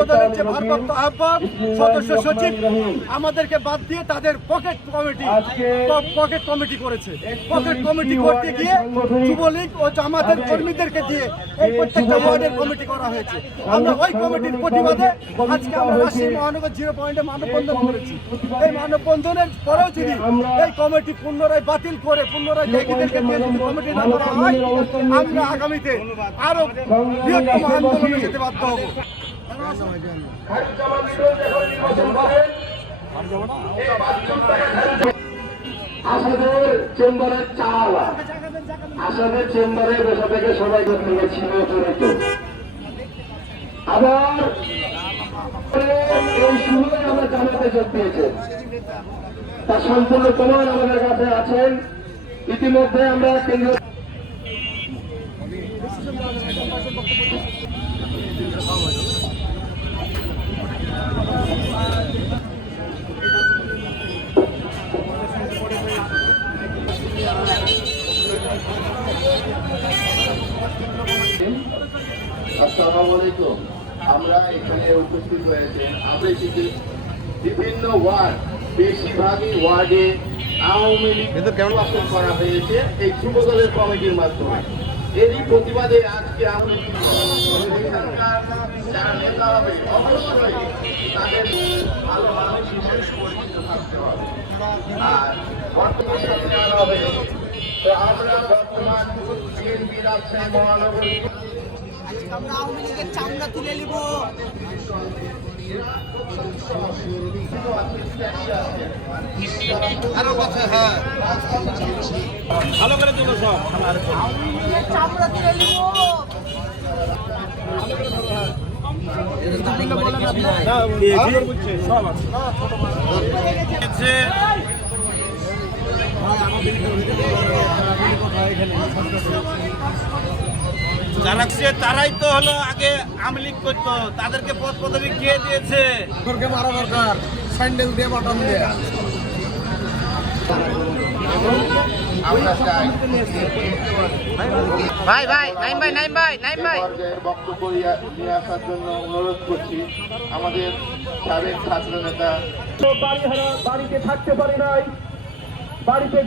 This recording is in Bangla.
যুবদলের যে ভারপ্রাপ্ত আহ্বায়ক সদস্য সচিব আমাদেরকে বাদ দিয়ে তাদের পকেট কমিটি করেছে। পকেট কমিটি করতে গিয়ে যুবলীগ ও জামাতের কর্মীদেরকে দিয়ে এই প্রত্যেকটা ওয়ার্ডের কমিটি করা হয়েছে। আমরা ওই কমিটির প্রতিবাদে আজকে আমরা রাজশাহী মহানগর 0 পয়েন্টে মানববন্ধন করেছি। এই মানববন্ধনের পরেও যদি এই কমিটি পুনরায় বাতিল করে পুনরায় ত্যাগীদেরকে দিয়ে যদি কমিটি না করা হয়, আমরা আগামীতে আরো বৃহত্তম আন্দোলনে যেতে বাধ্য হব। আসাদের চেম্বারের চাওয়া আসাদের চেম্বারে বসে থেকে সবাই ছিল জড়িত। আবার এই শুরুই আমরা জানাতে যোগ দিয়েছেন, তার সম্পূর্ণ প্রমাণ আমাদের কাছে আছেন। ইতিমধ্যে আমরা কেন্দ্র আসসালামু আলাইকুম। আমরা এখানে উপস্থিত হয়েছেন আবৃত্তিতে বিভিন্ন ওয়ার্ড, বেশিরভাগই ওয়ার্ডে আওয়ামী লীগ নির্বাচন করা হয়েছে এই যুবদলের কমিটির মাধ্যমে। এরই প্রতিবাদে আজকে আমরা যারা নেতা হবে অবশ্যই তাদের ভালোভাবে পরিচিত থাকতে হবে। আর বর্তমানে হবে তো আমরা বর্তমান বিএনপি রাজশাহী মহানগর আমরা আওয়ামী লীগের চামড়া তুলে নিব। আরো কথা, হ্যাঁ ভালো করে দিল সব আওয়ামী লীগের চামড়া তুলে নিব। সব আছে। যারা তারাই তো হলো আগে আওয়ামী লীগ করতো, তাদেরকে পদ পদবি কে দিয়েছে? মারা দরকার, স্যান্ডেল দিয়ে বাটন দিয়ে। ভাই ভাই নাইম ভাই নাইম ভাই নাইম ভাই বক্তব্য নিয়ে আসার জন্য অনুরোধ করছি আমাদের সাবেক ছাত্র নেতা। বাড়িতে থাকতে পারি নাই, বাড়িতে